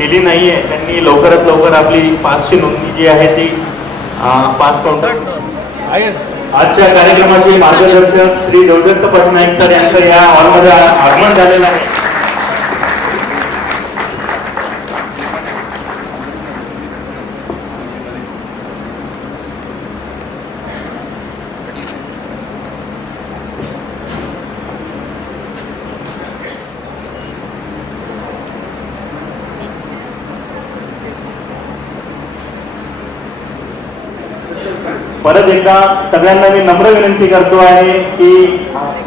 केली नाही आहे त्यांनी लवकरात लवकर आपली पासची नोंदणी जी आहे ती पास काउंटर. आजच्या कार्यक्रमाचे मार्गदर्शक श्री देवदत्त पटनायक सर यांचं या हॉलमध्ये आगमन झालेलं आहे. परत एकदा सगळ्यांना मी नम्र विनंती करतो आहे की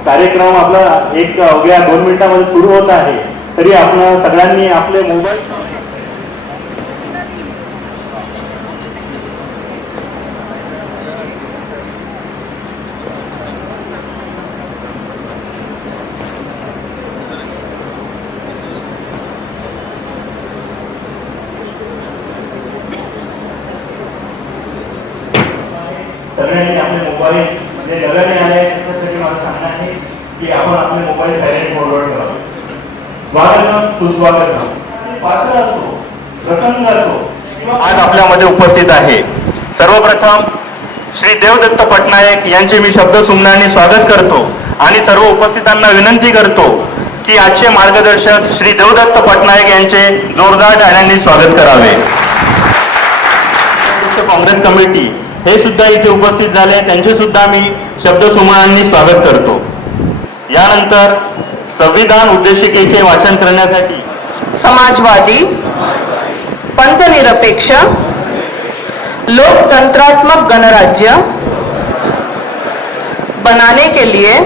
कार्यक्रम आपला एक अवघ्या 2 मिनिटांमध्ये सुरू होत आहे, तरी आपण सगळ्यांनी आपले मोबाईल सगळ्यांनी आपले मोबाईल म्हणजे नव्याने आले त्यासाठी मला सांगणं आहे की आपण आपले मोबाईल सायलेंट मोडवर ठेवावे. स्वागतम सुस्वागतम. पात्र असो, प्रसंग असो, आज आपल्यामध्ये उपस्थित आहे. सर्वप्रथम श्री देवदत्त पटनायक यांचे मी शब्द सुमनाने स्वागत करतो आणि सर्व उपस्थितांना विनंती करतो की आजचे मार्गदर्शक श्री देवदत्त पटनायक यांचे जोरदार टाळ्यांनी स्वागत करावे. काँग्रेस कमिटी हे सुद्धा इथे उपस्थित झाले, त्यांचे सुद्धा मी शब्द सुमनांनी स्वागत करतो. यानंतर संविधान उद्देशिकेचे वाचन करण्यासाठी समाजवादी, पंथनिरपेक्ष, लोकतंत्रात्मक गणराज्य बनाने के लिए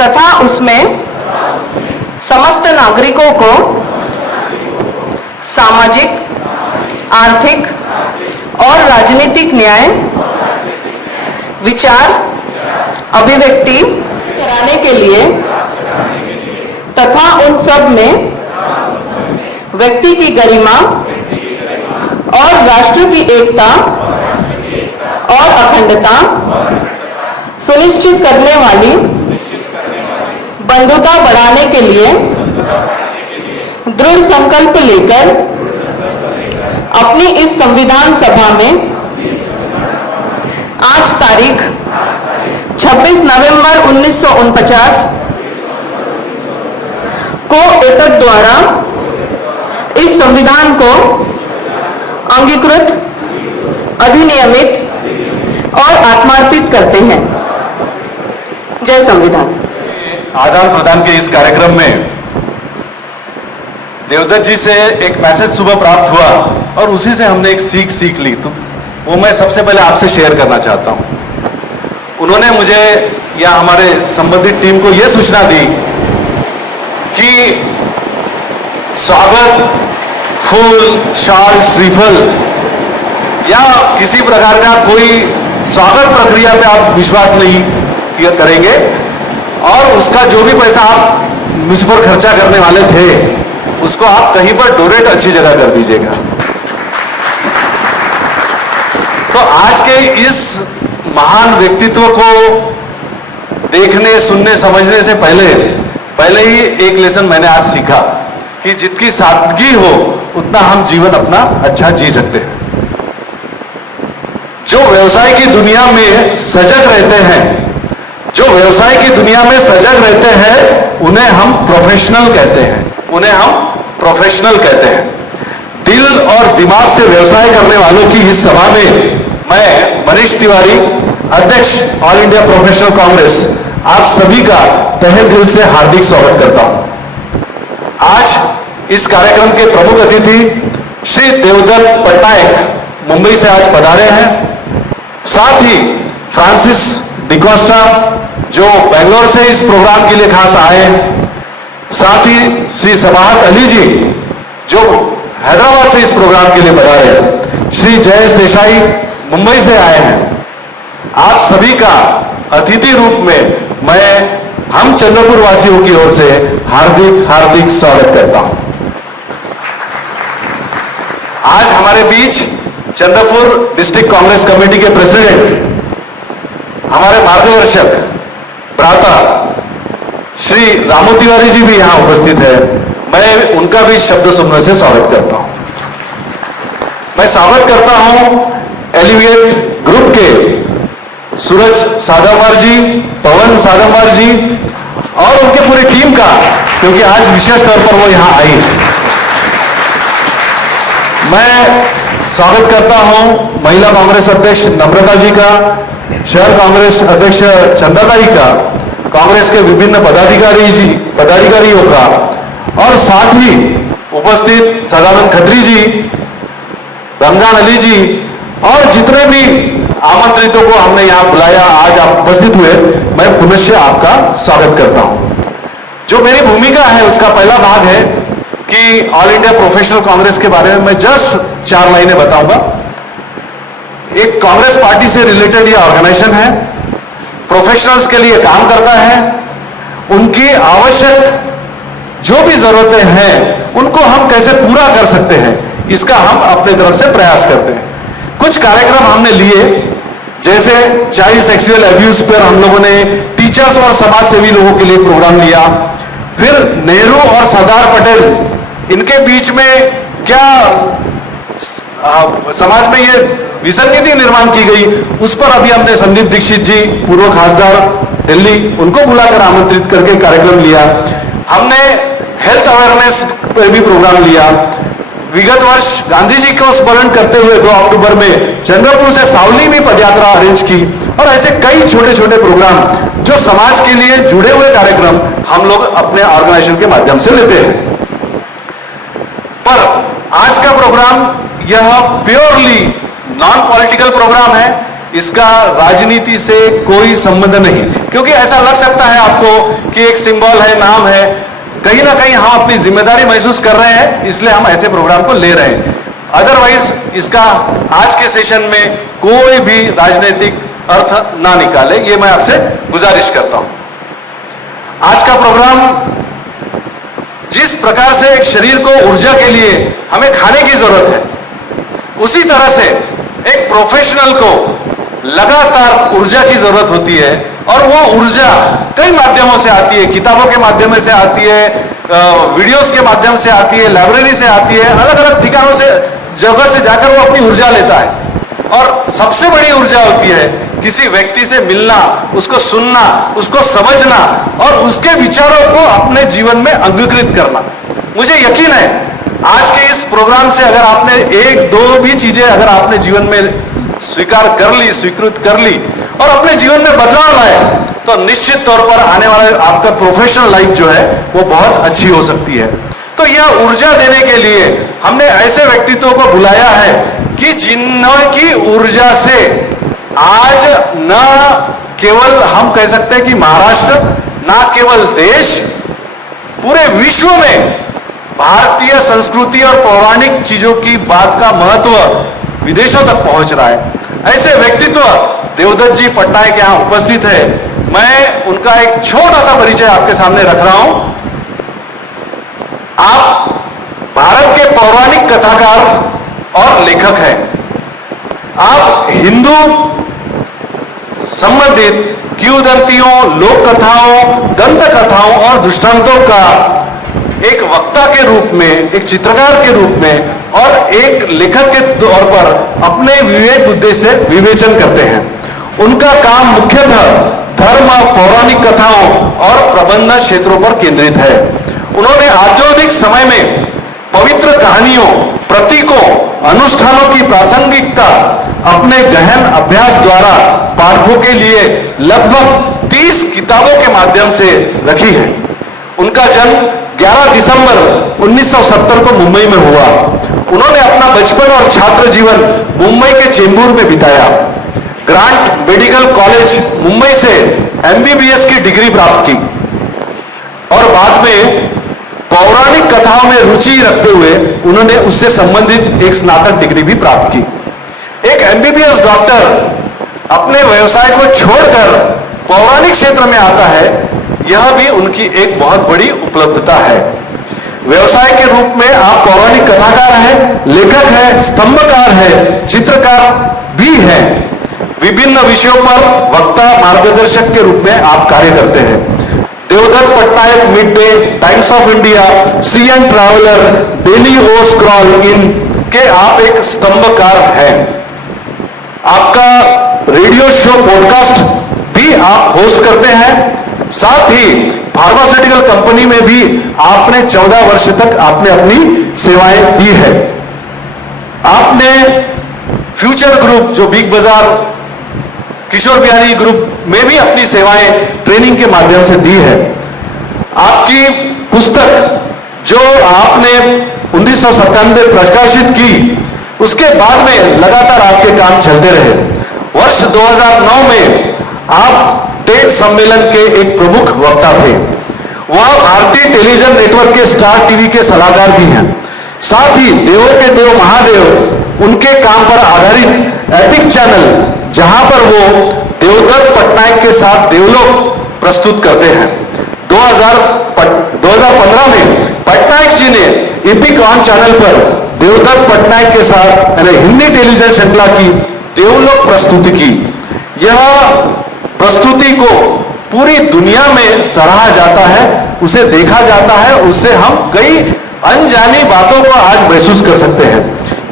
तथा उसमें समस्त नागरिकों को सामाजिक, आर्थिक और राजनीतिक न्याय, विचार, अभिव्यक्ति कराने के लिए तथा उन सब में व्यक्ति की गरिमा और राष्ट्र की एकता और अखंडता सुनिश्चित करने वाली बंधुता बढ़ाने के लिए दृढ़ संकल्प लेकर अपनी इस संविधान सभा में आज तारीख 26 नवंबर 1949 को एतद द्वारा इस संविधान को अंगीकृत, अधिनियमित और आत्मार्पित करते हैं. जय संविधान. आदान प्रदान के इस कार्यक्रम में देवदत्त जी से एक मैसेज सुबह प्राप्त हुआ और उसी से हमने एक सीख ली, तो वो मैं सबसे पहले आपसे शेयर करना चाहता हूँ. उन्होंने मुझे या हमारे संबंधित टीम को ये सूचना दी कि स्वागत, फूल, शाल, श्रीफल या किसी प्रकार का कोई स्वागत प्रक्रिया पे आप विश्वास नहीं करेंगे और उसका जो भी पैसा आप मुझ पर खर्चा करने वाले थे उसको आप कहीं पर डोनेट अच्छी जगह कर दीजिएगा. तो आज के इस महान व्यक्तित्व को देखने, सुनने, समझने से पहले ही एक लेसन मैंने आज सीखा कि जितनी सादगी हो उतना हम जीवन अपना अच्छा जी सकते हैं. जो व्यवसाय की दुनिया में सजग रहते हैं उन्हें हम प्रोफेशनल कहते हैं. दिल और दिमाग से व्यवसाय करने वालों की इस सभा में मैं मनीष तिवारी, अध्यक्ष ऑल इंडिया प्रोफेशनल कांग्रेस, आप सभी का तहे दिल से हार्दिक स्वागत करता हूं. आज इस कार्यक्रम के प्रमुख अतिथि श्री देवदत्त पटनायक मुंबई से आज पधारे हैं. साथ ही फ्रांसिस डिकोस्टा जो बेंगलोर से इस प्रोग्राम के लिए खास आए. साथ ही श्री सबाहत अली जी जो हैदराबाद से इस प्रोग्राम के लिए पधारे. श्री जयेश देसाई मुंबई से आए हैं. आप सभी का अतिथि रूप में मैं हम चंद्रपुर वासियों की ओर से हार्दिक स्वागत करता हूं. आज हमारे बीच चंद्रपुर डिस्ट्रिक्ट कांग्रेस कमेटी के प्रेसिडेंट, हमारे मार्गदर्शक भ्राता श्री रामू तिवारी जी भी यहां उपस्थित है. मैं उनका भी शब्द सुनने से स्वागत करता हूं। मैं स्वागत करता हूं एलिवेट ग्रुप के सूरज सादामार जी, पवन सादामार जी और उनके पूरी टीम का, क्योंकि आज विशेष तौर पर वो यहां आई। मैं स्वागत करता हूं महिला कांग्रेस अध्यक्ष नम्रता जी का, शहर कांग्रेस अध्यक्ष चंदाताई का, कांग्रेस के विभिन्न पदाधिकारियों का और साथ ही उपस्थित सदानंद खत्री जी, रमजान अली जी और जितने भी आमंत्रितों को हमने यहां बुलाया, आज आप उपस्थित हुए, मैं पुनश्च आपका स्वागत करता हूं। जो मेरी भूमिका है उसका पहला भाग है कि ऑल इंडिया प्रोफेशनल कांग्रेस के बारे में मैं जस्ट 4 लाइनें बताऊंगा। एक कांग्रेस पार्टी से रिलेटेड यह ऑर्गेनाइजेशन है, प्रोफेशनल्स के लिए काम करता है, उनकी आवश्यक जो भी जरूरतें हैं उनको हम कैसे पूरा कर सकते हैं, इसका हम अपने तरफ से प्रयास करते हैं। कुछ कार्यक्रम हमने लिए, जैसे चाइल्ड सेक्सुअल अब्यूज पर हम लोगों ने टीचर्स और समाज सेवी लोगों के लिए प्रोग्राम लिया। फिर नेहरू और सरदार पटेल, इनके बीच में क्या समाज में ये विसंगति निर्माण की गई, उस पर अभी हमने संदीप दीक्षित जी, पूर्व खासदार दिल्ली, उनको बुलाकर आमंत्रित करके कार्यक्रम लिया। हमने हेल्थ अवेयरनेस पर भी प्रोग्राम लिया। विगत वर्ष गांधी जी को स्मरण करते हुए 2 अक्टूबर में चंद्रपुर से सावली में पदयात्रा अरेंज की और ऐसे कई छोटे छोटे प्रोग्राम जो समाज के लिए जुड़े हुए कार्यक्रम हम लोग अपने ऑर्गेनाइजेशन के माध्यम से लेते हैं। पर आज का प्रोग्राम यह प्योरली नॉन पॉलिटिकल प्रोग्राम है, इसका राजनीति से कोई संबंध नहीं, क्योंकि ऐसा लग सकता है आपको कि एक सिंबल है, नाम है, कहीं ना कहीं हम अपनी जिम्मेदारी महसूस कर रहे हैं, इसलिए हम ऐसे प्रोग्राम को ले रहे हैं। अदरवाइज इसका आज के सेशन में कोई भी राजनीतिक अर्थ ना निकाले, ये मैं आपसे गुजारिश करता हूं। आज का प्रोग्राम जिस प्रकार से एक शरीर को ऊर्जा के लिए हमें खाने की जरूरत है, उसी तरह से एक प्रोफेशनल को लगातार ऊर्जा की जरूरत होती है और वो ऊर्जा कई माध्यमों से आती है, किताबों के माध्यम से आती है, वीडियोस के माध्यम से आती है, लाइब्रेरी से आती है, अलग अलग ठिकानों से, जगह से जाकर वो अपनी ऊर्जा लेता है। और सबसे बड़ी ऊर्जा होती है किसी व्यक्ति से मिलना, उसको सुनना, उसको समझना और उसके विचारों को अपने जीवन में अंगीकृत करना। मुझे यकीन है आज के इस प्रोग्राम से अगर आपने 1-2 भी चीजें अगर आपने जीवन में स्वीकार कर ली, स्वीकृत कर ली और अपने जीवन में बदलाव लाए, तो निश्चित तौर पर आने वाला आपका प्रोफेशनल लाइफ जो है वो बहुत अच्छी हो सकती है। तो यह ऊर्जा देने के लिए हमने ऐसे व्यक्तित्वों को बुलाया है कि जिनकी ऊर्जा से आज न केवल हम कह सकते हैं कि महाराष्ट्र, ना केवल देश, पूरे विश्व में भारतीय संस्कृति और पौराणिक चीजों की बात का महत्व विदेशों तक पहुंच रहा है। ऐसे व्यक्तित्व देवदत्त जी पटनायक यहां उपस्थित है। मैं उनका एक छोटा सा परिचय आपके सामने रख रहा हूं। आप भारत के पौराणिक कथाकार और लेखक हैं। आप हिंदू संबंधित किंवदंतियों, लोक कथाओं, दंत कथाओं और दृष्टांतों का एक वक्ता के रूप में, एक चित्रकार के रूप में और एक लेखक के तौर पर अपने विवेक बुद्धि से विवेचन करते हैं। उनका काम मुख्यतः धर्म, पौराणिक कथाओं और प्रबंध क्षेत्रों पर केंद्रित है। उन्होंने आधुनिक समय में पवित्र कहानियों, प्रतीकों, अनुष्ठानों की प्रासंगिकता अपने गहन अभ्यास द्वारा पाठकों के लिए लगभग 30 किताबों के माध्यम से रखी है। उनका जन्म 11 दिसंबर 1970 को मुंबई में हुआ। उन्होंने अपना बचपन और छात्र जीवन मुंबई के चेंबूर में बिताया। ग्रांट मेडिकल कॉलेज मुंबई से MBBS की डिग्री प्राप्त की और बाद में पौराणिक कथाओं में रुचि रखते हुए उन्होंने उससे संबंधित एक स्नातक डिग्री भी प्राप्त की। एक MBBS डॉक्टर अपने व्यवसाय को छोड़कर पौराणिक क्षेत्र में आता है, यह भी उनकी एक बहुत बड़ी उपलब्धता है। व्यवसाय के रूप में आप पौराणिक कथाकार हैं, लेखक हैं, स्तंभकार हैं, चित्रकार भी हैं। विभिन्न विषयों पर वक्ता, मार्गदर्शक के रूप में आप कार्य करते हैं। Devdutt Pattanaik Mid Day, Times of India, CN Traveller, Daily O Scroll in के आप एक स्तंभकार हैं। आपका रेडियो शो पॉडकास्ट भी आप होस्ट करते हैं। साथ ही फार्मास्यूटिकल कंपनी में भी आपने 14 वर्ष तक आपने अपनी सेवाएं दी है। आपने फ्यूचर ग्रुप जो बिग बाजार किशोर बिहारी ग्रुप में भी अपनी सेवाएं ट्रेनिंग के माध्यम से दी है। आपकी पुस्तक जो आपने 1997 प्रकाशित की, उसके बाद में लगातार आपके काम चलते रहे। वर्ष 2009 में आप टेट सम्मेलन के एक प्रमुख वक्ता थे। वह भारतीय टेलीविजन नेटवर्क के स्टार टीवी के सलाहकार भी हैं। साथ ही देवों के देव महादेव उनके काम पर आधारित एपिक चैनल, जहां पर वो देवदत्त पटनायक के साथ देवलोक प्रस्तुत करते हैं। 2015 में पटनायक जी ने एपिक ऑन चैनल पर देवदत्त पटनायक के साथ हिंदी टेलीविजन श्रृंखला की देवलोक प्रस्तुति की। यह प्रस्तुति को पूरी दुनिया में सराहा जाता है, उसे देखा जाता है, उससे हम कई अनजानी बातों को आज महसूस कर सकते हैं।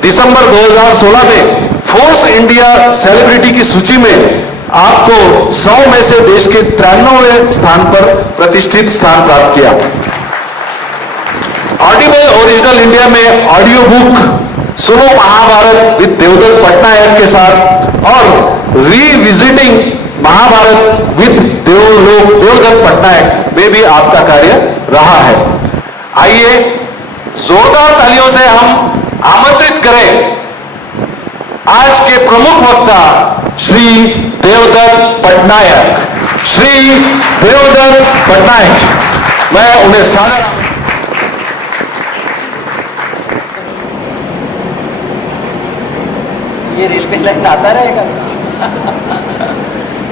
दिसंबर 2016 में फोर्स इंडिया सेलिब्रिटी की सूची में आपको 100 में से देश के 93वें स्थान पर प्रतिष्ठित स्थान प्राप्त किया। ऑडिबल ओरिजिनल इंडिया में ऑडियो बुक सुनो महाभारत विद देवदत्त पटनायक के साथ और रीविजिटिंग महाभारत विद देवदत्त पटनायक में भी आपका कार्य रहा है। आइए जोरदार तालियों से हम आमंत्रित करें आज के प्रमुख वक्ता श्री देवदत्त पटनायक। श्री देवदत्त पटनायक, मैं उन्हें सादर ये रेलवे लाइन आता रहेगा।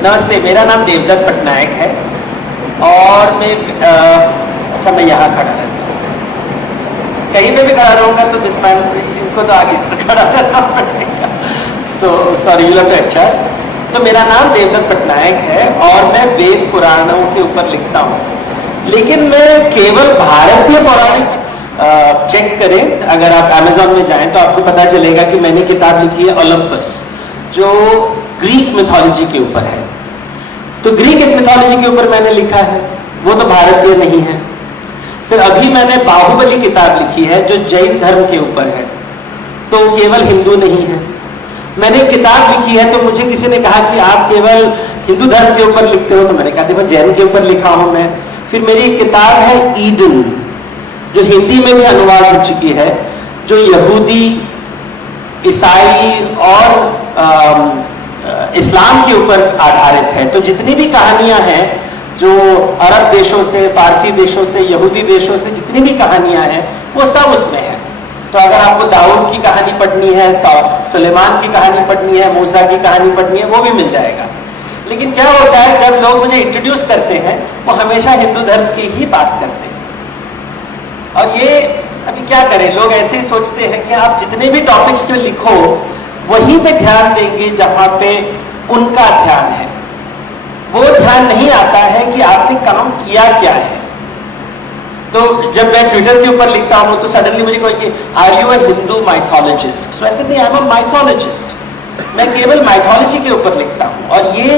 नमस्ते, मेरा नाम देवदत्त पटनायक है और मैं अच्छा मैं यहाँ खड़ा रहता हूँ। कहीं पे भी खड़ा रहूँगा तो दिस मैन इनको तो आगे खड़ा रहना पड़ेगा। So sorry, you have to adjust. तो मेरा नाम देवदत्त पटनायक है और मैं वेद पुराणों के ऊपर लिखता हूँ, लेकिन मैं केवल भारतीय पौराणिक चेक करें, अगर आप अमेज़न में जाएं तो आपको पता चलेगा कि मैंने किताब लिखी है ओलंपस, जो ग्रीक मिथोलॉजी के ऊपर है। तो ग्रीक मिथोलॉजी के ऊपर मैंने लिखा है, वो तो भारतीय नहीं है। फिर अभी मैंने बाहुबली किताब लिखी है जो जैन धर्म के ऊपर है, तो केवल हिंदू नहीं है। मैंने किताब लिखी है तो मुझे किसी ने कहा कि आप केवल हिंदू धर्म के ऊपर लिखते हो, तो मैंने कहा देखो जैन के ऊपर लिखा हूं मैं। फिर मेरी एक किताब है ईडन, जो हिंदी में भी अनुवाद हो चुकी है, जो यहूदी, ईसाई और इस्लाम के ऊपर आधारित है। तो जितनी भी कहानियां हैं जो अरब देशों से, फारसी देशों से, यहूदी देशों से जितनी भी कहानियां हैं वो सब उसमें है। तो अगर आपको दाऊद की कहानी पढ़नी है, सुलेमान की कहानी पढ़नी है, मूसा की कहानी पढ़नी है, वो भी मिल जाएगा। लेकिन क्या होता है जब लोग मुझे इंट्रोड्यूस करते हैं वो हमेशा हिंदू धर्म की ही बात करते हैं। और ये अभी क्या करें, लोग ऐसे ही सोचते हैं कि आप जितने भी टॉपिक्स पे लिखो वहीं पे ध्यान देंगे जहां पे उनका ध्यान है। वो ध्यान नहीं आता है कि आपने काम किया क्या है। तो जब मैं ट्विटर के ऊपर लिखता हूं तो सडनली मुझे कोई आर यू अ हिंदू माइथोलॉजिस्ट? सो ऐसे नहीं, आई एम अ माइथोलॉजिस्ट। मैं केवल माइथोलॉजी के ऊपर लिखता हूं। और ये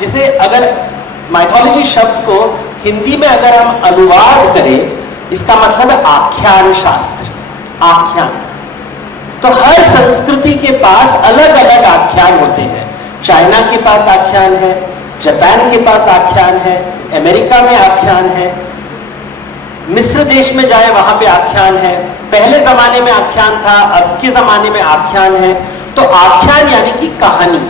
जिसे अगर माइथोलॉजी शब्द को हिंदी में अगर हम अनुवाद करें, इसका मतलब है आख्यान शास्त्र, आख्यान। तो हर संस्कृति के पास अलग अलग आख्यान होते हैं। चाइना के पास आख्यान है, जापान के पास आख्यान है, अमेरिका में आख्यान है, मिस्र देश में जाए वहां पे आख्यान है, पहले जमाने में आख्यान था, अब के जमाने में आख्यान है। तो आख्यान यानी कि कहानी।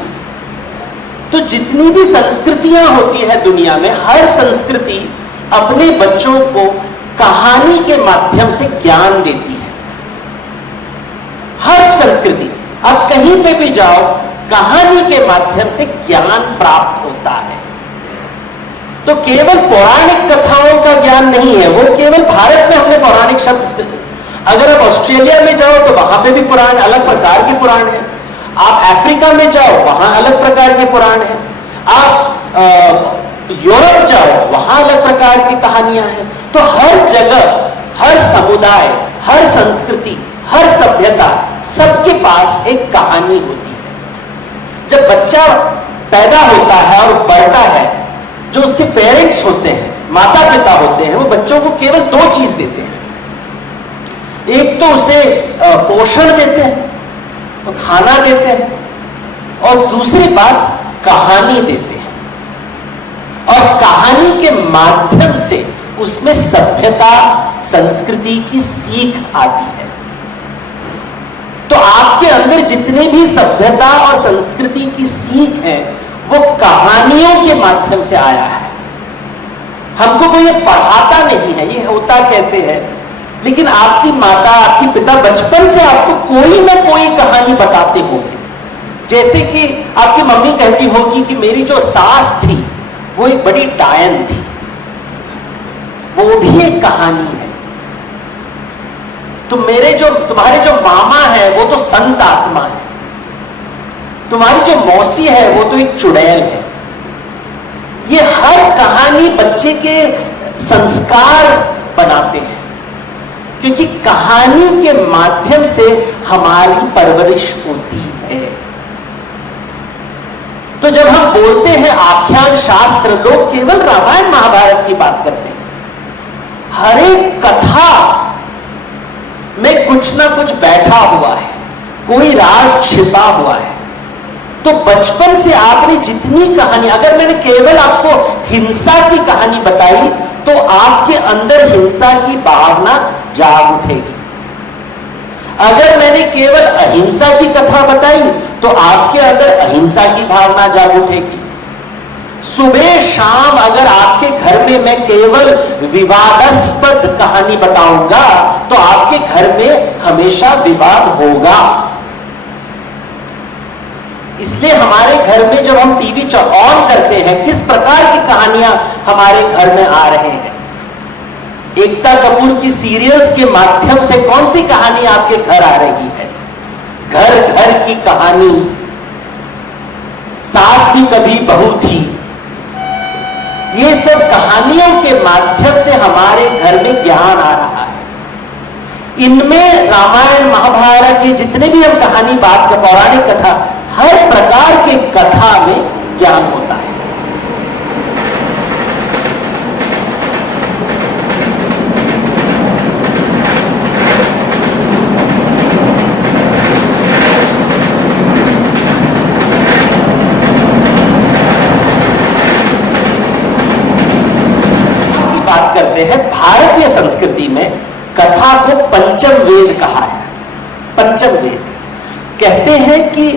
तो जितनी भी संस्कृतियां होती है दुनिया में, हर संस्कृति अपने बच्चों को कहानी के माध्यम से ज्ञान देती है। हर संस्कृति, अब कहीं पे भी जाओ, कहानी के माध्यम से ज्ञान प्राप्त होता है। तो केवल पौराणिक कथाओं का ज्ञान नहीं है, वो केवल भारत में हमने पौराणिक शब्द। अगर आप ऑस्ट्रेलिया में जाओ तो वहां पे भी पुराण, अलग प्रकार के पुराण हैं। आप अफ्रीका में जाओ, वहां अलग प्रकार के पुराण हैं। आप यूरोप जाओ, वहां अलग प्रकार की कहानियां हैं। तो हर जगह, हर समुदाय, हर संस्कृति, हर सभ्यता, सबके पास एक कहानी होती है। जब बच्चा पैदा होता है और बढ़ता है, जो उसके पेरेंट्स होते हैं, माता पिता होते हैं, वो बच्चों को केवल दो चीज देते हैं। एक तो उसे पोषण देते हैं, तो खाना देते हैं, और दूसरी बात कहानी देते हैं। और कहानी के माध्यम से उसमें सभ्यता, संस्कृति की सीख आती है। तो आपके अंदर जितने भी सभ्यता और संस्कृति की सीख है, वो कहानियों के माध्यम से आया है। हमको कोई ये पढ़ाता नहीं है ये होता कैसे है, लेकिन आपकी माता, आपकी पिता बचपन से आपको कोई ना कोई कहानी बताते होंगे। जैसे कि आपकी मम्मी कहती होगी कि मेरी जो सास थी वो एक बड़ी डायन थी, वो भी एक कहानी है। तो तुम्हारे जो मामा है वो तो संत आत्मा है, तुम्हारी जो मौसी है वो तो एक चुड़ैल है। ये हर कहानी बच्चे के संस्कार बनाते हैं, क्योंकि कहानी के माध्यम से हमारी परवरिश होती है। तो जब हम बोलते हैं आख्यान शास्त्र, लोग केवल रामायण महाभारत की बात करते हैं। हर एक कथा में कुछ ना कुछ बैठा हुआ है, कोई राज छिपा हुआ है। तो बचपन से आपने जितनी कहानी, अगर मैंने केवल आपको हिंसा की कहानी बताई तो आपके अंदर हिंसा की भावना जाग उठेगी। अगर मैंने केवल अहिंसा की कथा बताई तो आपके अंदर अहिंसा की भावना जाग उठेगी। सुबह शाम अगर आपके घर में मैं केवल विवादास्पद कहानी बताऊंगा तो आपके घर में हमेशा विवाद होगा। इसलिए हमारे घर में जब हम टीवी ऑन करते हैं, किस प्रकार की कहानियां हमारे घर में आ रहे हैं। एकता कपूर की सीरियल्स के माध्यम से कौन सी कहानी आपके घर आ रही है? घर घर की कहानी, सास भी कभी बहू थी, ये सब कहानियों के माध्यम से हमारे घर में ज्ञान आ रहा है। इनमें रामायण महाभारत के जितने भी हम कहानी बात कर, पौराणिक कथा, हर प्रकार के कथा में ज्ञान होता है। बात करते हैं, भारतीय संस्कृति में कथा को पंचम वेद कहा है। पंचम वेद कहते हैं कि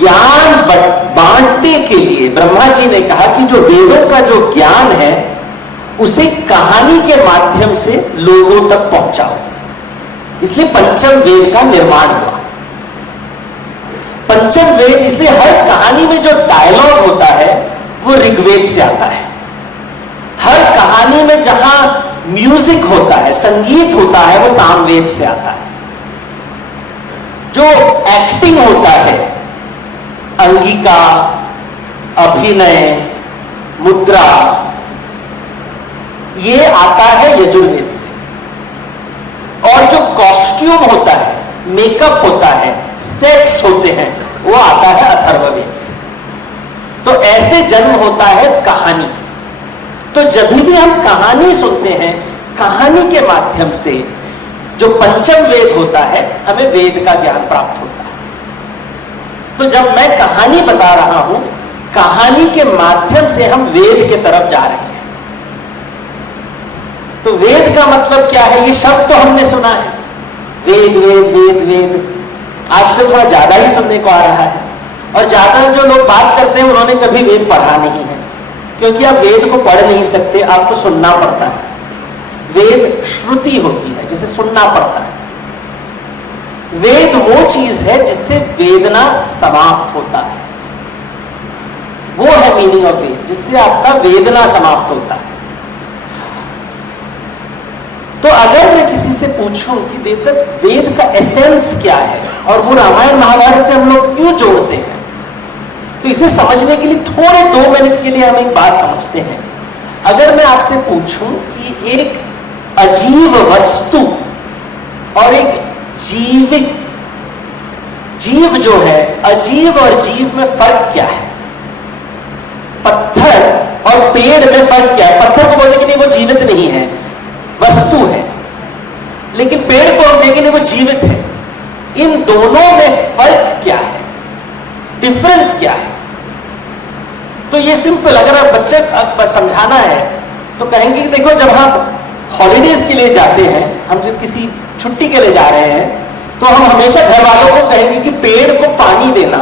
ज्ञान बांटने के लिए ब्रह्मा जी ने कहा कि जो वेदों का जो ज्ञान है उसे कहानी के माध्यम से लोगों तक पहुंचाओ। इसलिए पंचम वेद का निर्माण हुआ। पंचम वेद, इसलिए हर कहानी में जो डायलॉग होता है वो ऋग्वेद से आता है। हर कहानी में जहां म्यूजिक होता है, संगीत होता है, वो सामवेद से आता है। जो एक्टिंग होता है, अंगिका, अभिनय, मुद्रा, ये आता है यजुर्वेद से। और जो कॉस्ट्यूम होता है, मेकअप होता है, सेट्स होते हैं, वो आता है अथर्ववेद से। तो ऐसे जन्म होता है कहानी। तो जब भी हम कहानी सुनते हैं, कहानी के माध्यम से जो पंचम वेद होता है, हमें वेद का ज्ञान प्राप्त होता है। तो जब मैं कहानी बता रहा हूं, कहानी के माध्यम से हम वेद के तरफ जा रहे हैं। तो वेद का मतलब क्या है? ये शब्द तो हमने सुना है, वेद वेद वेद वेद। आजकल थोड़ा ज्यादा ही सुनने को आ रहा है, और ज्यादा जो लोग बात करते हैं उन्होंने कभी वेद पढ़ा नहीं है, क्योंकि आप वेद को पढ़ नहीं सकते, आपको सुनना पड़ता है। वेद श्रुति होती है जिसे सुनना पड़ता है। वेद वो चीज है जिससे वेदना समाप्त होता है, वो है मीनिंग ऑफ वेद, जिससे आपका वेदना समाप्त होता है। तो अगर मैं किसी से पूछूं कि देवदत्त वेद का एसेंस क्या है और वो रामायण महाभारत से हम लोग क्यों जोड़ते हैं, तो इसे समझने के लिए थोड़े 2 मिनट के लिए हम एक बात समझते हैं। अगर मैं आपसे पूछूं कि एक अजीव वस्तु और एक जीवित जीव जो है, अजीव और जीव में फर्क क्या है? पत्थर और पेड़ में फर्क क्या है? पत्थर को बोलते कि नहीं वो जीवित नहीं है, वस्तु है, लेकिन पेड़ को हम देखें नहीं वो जीवित है। इन दोनों में फर्क क्या है, डिफरेंस क्या है? तो ये सिंपल, अगर आप बच्चे समझाना है तो कहेंगे कि देखो जब हम हॉलीडेज के लिए जाते हैं, हम जो किसी छुट्टी के लिए जा रहे हैं, तो हम हमेशा घर वालों को कहेंगे कि पेड़ को पानी देना।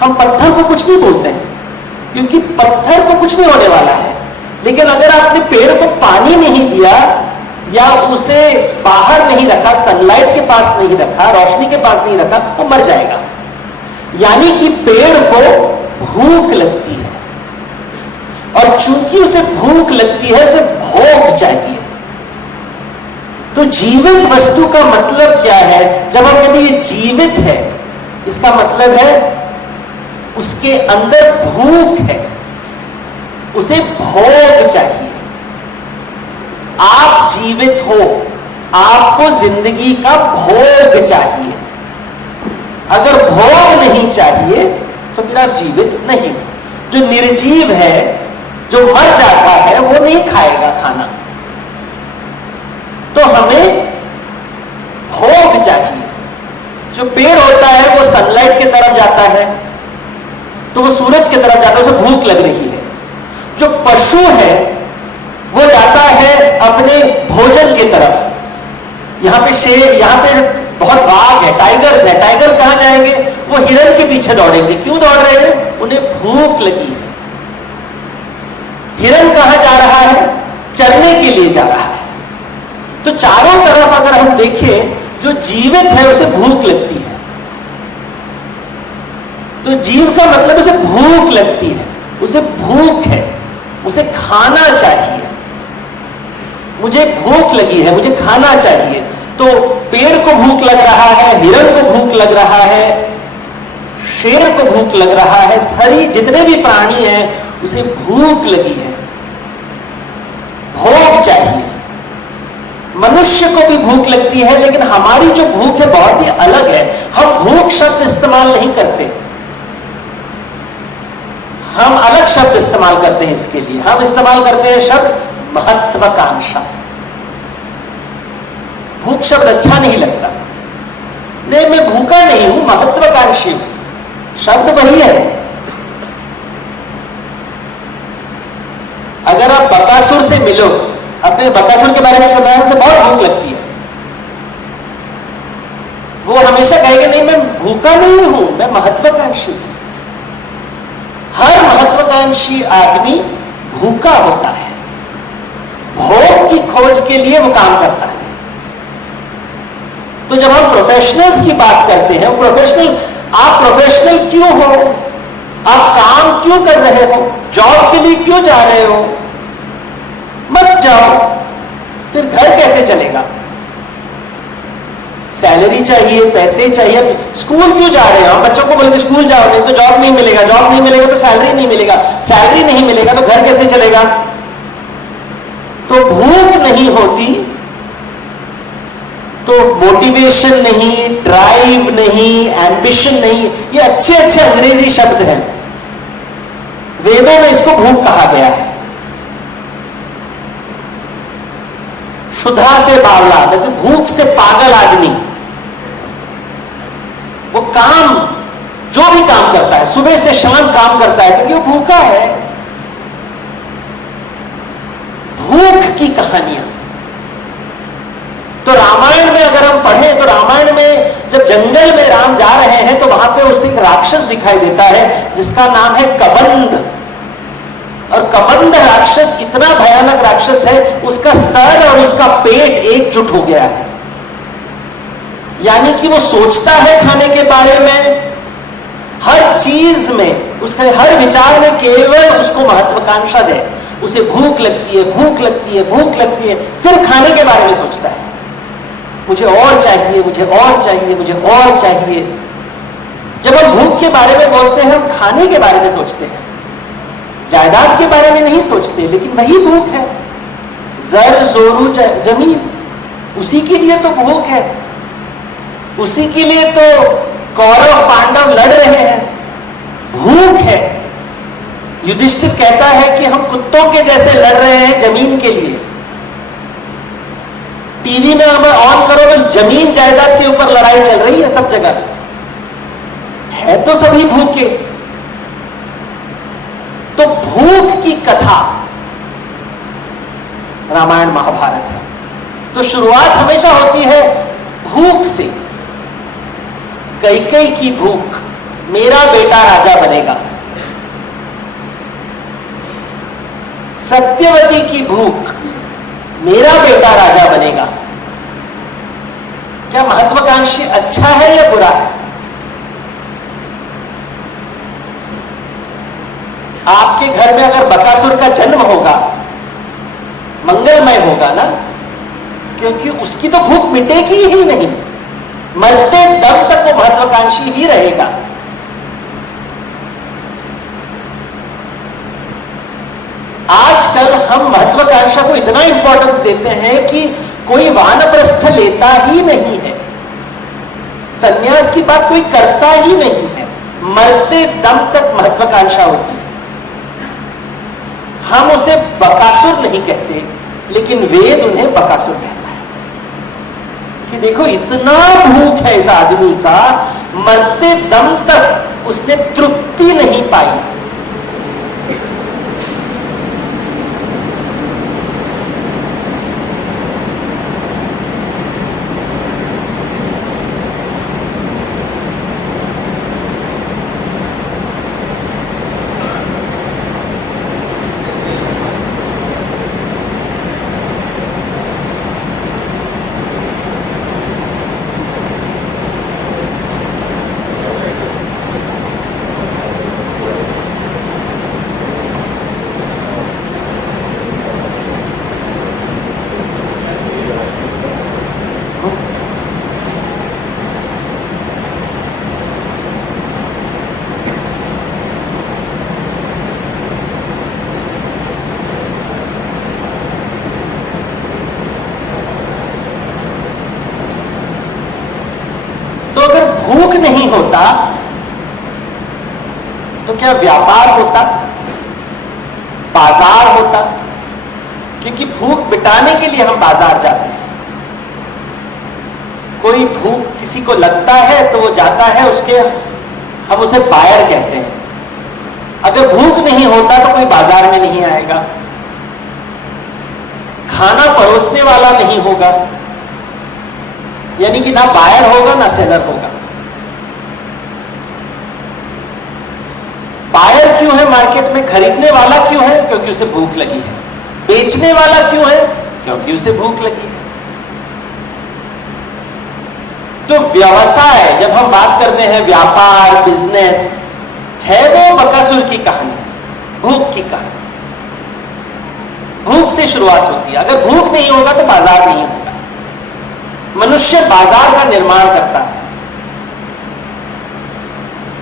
हम पत्थर को कुछ नहीं बोलते हैं क्योंकि पत्थर को कुछ नहीं होने वाला है। लेकिन अगर आपने पेड़ को पानी नहीं दिया या उसे बाहर नहीं रखा, सनलाइट के पास नहीं रखा, रोशनी के पास नहीं रखा, वो मर जाएगा। यानी कि पेड़ को भूख लगती है, और चूंकि उसे भूख लगती है, उसे भोग चाहिए। तो जीवित वस्तु का मतलब क्या है? जब हम कहते हैं ये जीवित है, इसका मतलब है उसके अंदर भूख है, उसे भोग चाहिए। आप जीवित हो, आपको जिंदगी का भोग चाहिए। अगर भोग नहीं चाहिए तो फिर आप जीवित नहीं हो। जो निर्जीव है, जो मर जाता है, वो नहीं खाएगा खाना। तो हमें भोग चाहिए। जो पेड़ होता है वो सनलाइट की तरफ जाता है, तो वो सूरज की तरफ जाता है, उसे भूख लग रही है। जो पशु है वो जाता है अपने भोजन की तरफ। यहां पे शेर, यहां पे बहुत बाघ है, टाइगर्स है। टाइगर्स कहां जाएंगे? वो हिरन के पीछे दौड़ेंगे। क्यों दौड़ रहे हैं? उन्हें भूख लगी है। हिरन कहां जा रहा है? चरने के लिए जा रहा है। तो चारों तरफ अगर हम देखें, जो जीवित है उसे भूख लगती है। तो जीव का मतलब उसे भूख लगती है, उसे भूख है, उसे खाना चाहिए। मुझे भूख लगी है, मुझे खाना चाहिए। तो पेड़ को भूख लग रहा है, हिरन को भूख लग रहा है, शेर को भूख लग रहा है, सारी जितने भी प्राणी हैं उसे भूख लगी है, भोग चाहिए। मनुष्य को भी भूख लगती है, लेकिन हमारी जो भूख है बहुत ही अलग है। हम भूख शब्द इस्तेमाल नहीं करते, हम अलग शब्द इस्तेमाल करते हैं इसके लिए। हम इस्तेमाल करते हैं शब्द महत्वाकांक्षा। भूख शब्द अच्छा नहीं लगता। नहीं, मैं भूखा नहीं हूं, महत्वाकांक्षी हूं, शब्द वही है। अगर आप बकासुर से मिलो, अपने बकासुर के बारे में सुना है, उसे बहुत भूख लगती है, वो हमेशा कहेगा नहीं मैं भूखा नहीं हूं, मैं महत्वाकांक्षी हूं। हर महत्वाकांक्षी आदमी भूखा होता है, भोग की खोज के लिए वो काम करता है। तो जब हम प्रोफेशनल्स की बात करते हैं, प्रोफेशनल, आप प्रोफेशनल क्यों हो? आप काम क्यों कर रहे हो? जॉब के लिए क्यों जा रहे हो? मत जाओ, फिर घर कैसे चलेगा? सैलरी चाहिए, पैसे चाहिए। स्कूल क्यों जा रहे हो? हम बच्चों को बोलते स्कूल जाओ, नहीं तो जॉब नहीं मिलेगा, जॉब नहीं मिलेगा तो सैलरी नहीं मिलेगा, सैलरी नहीं मिलेगा तो घर कैसे चलेगा? तो भूख नहीं होती तो मोटिवेशन नहीं, ड्राइव नहीं, एम्बिशन नहीं। ये अच्छे अच्छे अंग्रेजी शब्द हैं, वेदों में इसको भूख कहा गया है। क्षुधा से बावला, तो भूख से पागल आदमी, वो काम, जो भी काम करता है, सुबह से शाम काम करता है क्योंकि वो भूखा है। भूख की कहानियां तो रामायण में अगर हम पढ़ें तो रामायण में जब जंगल में राम जा रहे हैं तो वहां पे उसे एक राक्षस दिखाई देता है जिसका नाम है कबंध। और कबंध राक्षस इतना भयानक राक्षस है, उसका सर और उसका पेट एकजुट हो गया है। यानी कि वो सोचता है खाने के बारे में, हर चीज में, उसके हर विचार में केवल उसको महत्वाकांक्षा दे। उसे भूख लगती है, भूख लगती है, भूख लगती है, सिर्फ खाने के बारे में सोचता है। मुझे और चाहिए, मुझे और चाहिए, मुझे और चाहिए। जब हम भूख के बारे में बोलते हैं, हम खाने के बारे में सोचते हैं, जायदाद के बारे में नहीं सोचते, लेकिन वही भूख है। जर जोरू जमीन, उसी के लिए तो भूख है, उसी के लिए तो कौरव पांडव लड़ रहे हैं, भूख है। युधिष्ठिर कहता है कि हम कुत्तों के जैसे लड़ रहे हैं जमीन के लिए। टीवी में हमें ऑन करो तो जमीन जायदाद के ऊपर लड़ाई चल रही है सब जगह, है तो सभी भूखे। तो भूख की कथा रामायण महाभारत है। तो शुरुआत हमेशा होती है भूख से। कैकेयी की भूख, मेरा बेटा राजा बनेगा। सत्यवती की भूख, मेरा बेटा राजा बनेगा। क्या महत्वाकांक्षी अच्छा है या बुरा है? आपके घर में अगर बकासुर का जन्म होगा, मंगलमय होगा ना, क्योंकि उसकी तो भूख मिटेगी ही नहीं, मरते दम तक वो महत्वाकांक्षी ही रहेगा। आजकल हम महत्वाकांक्षा को इतना इंपॉर्टेंस देते हैं कि कोई वानप्रस्थ लेता ही नहीं है, सन्यास की बात कोई करता ही नहीं है, मरते दम तक महत्वाकांक्षा होती है। हम उसे बकासुर नहीं कहते, लेकिन वेद उन्हें बकासुर कहता है कि देखो इतना भूख है इस आदमी का, मरते दम तक उसने तृप्ति नहीं पाई। भूख नहीं होता तो क्या व्यापार होता, बाजार होता? क्योंकि भूख मिटाने के लिए हम बाजार जाते हैं। कोई भूख किसी को लगता है तो वो जाता है, उसके हम उसे बायर कहते हैं। अगर भूख नहीं होता तो कोई बाजार में नहीं आएगा, खाना परोसने वाला नहीं होगा, यानी कि ना बायर होगा ना सेलर होगा। बायर क्यों है मार्केट में? खरीदने वाला क्यों है? क्योंकि उसे भूख लगी है। बेचने वाला क्यों है? क्योंकि उसे भूख लगी है। तो व्यवसाय, जब हम बात करते हैं व्यापार, बिजनेस, है वो बकासुर की कहानी, भूख की कहानी। भूख से शुरुआत होती है। अगर भूख नहीं होगा तो बाजार नहीं होगा। मनुष्य बाजार का निर्माण करता है,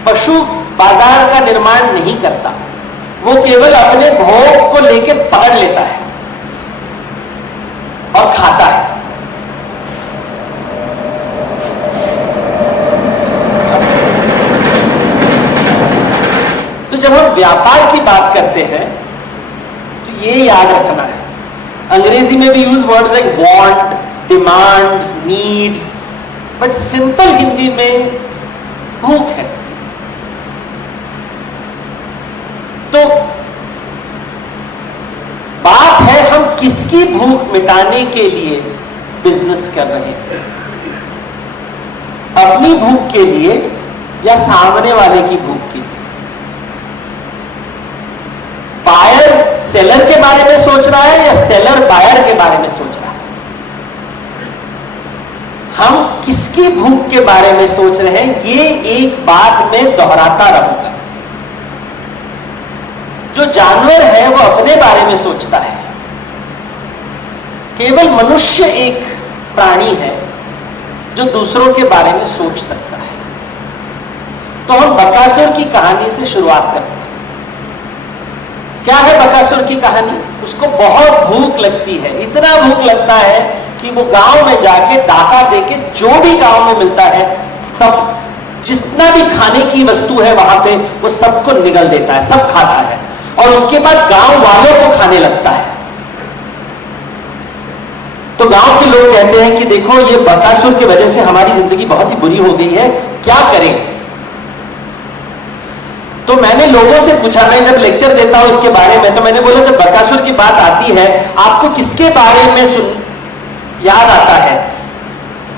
पशु बाजार का निर्माण नहीं करता। वो केवल अपने भोग को लेके पकड़ लेता है और खाता है। तो जब हम व्यापार की बात करते हैं तो ये याद रखना है, अंग्रेजी में भी use words like want, demands, needs, but simple Hindi में भूख है। तो बात है हम किसकी भूख मिटाने के लिए बिजनेस कर रहे हैं, अपनी भूख के लिए या सामने वाले की भूख के लिए। बायर सेलर के बारे में सोच रहा है या सेलर बायर के बारे में सोच रहा है? हम किसकी भूख के बारे में सोच रहे हैं, ये एक बात में दोहराता रहूंगा। जो जानवर है वो अपने बारे में सोचता है, केवल मनुष्य एक प्राणी है जो दूसरों के बारे में सोच सकता है। तो हम बकासुर की कहानी से शुरुआत करते हैं। क्या है बकासुर की कहानी? उसको बहुत भूख लगती है, इतना भूख लगता है कि वो गांव में जाके डाका देके जो भी गांव में मिलता है, सब जितना भी खाने की वस्तु है वहां पे, वो सबको निगल देता है, सब खाता है और उसके बाद गांव वालों को खाने लगता है। तो गांव के लोग कहते हैं कि देखो ये बकासुर की वजह से हमारी जिंदगी बहुत ही बुरी हो गई है, क्या करें? तो मैंने लोगों से पूछा, मैं जब लेक्चर देता हूं इसके बारे में, तो मैंने बोला जब बकासुर की बात आती है आपको किसके बारे में याद आता है?